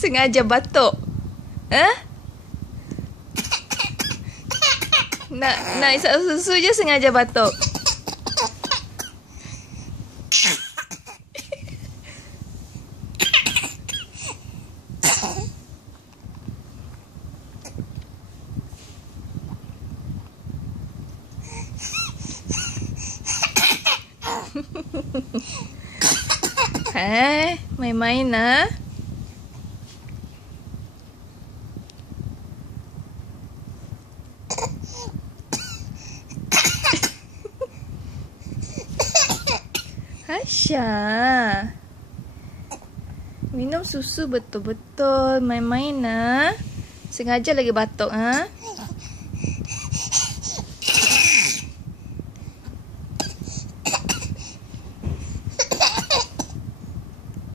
sengaja batuk? Nak isap susu je sengaja batuk. Main-main lah. Aisyah, minum susu betul-betul. Main-main lah. Sengaja lagi batuk,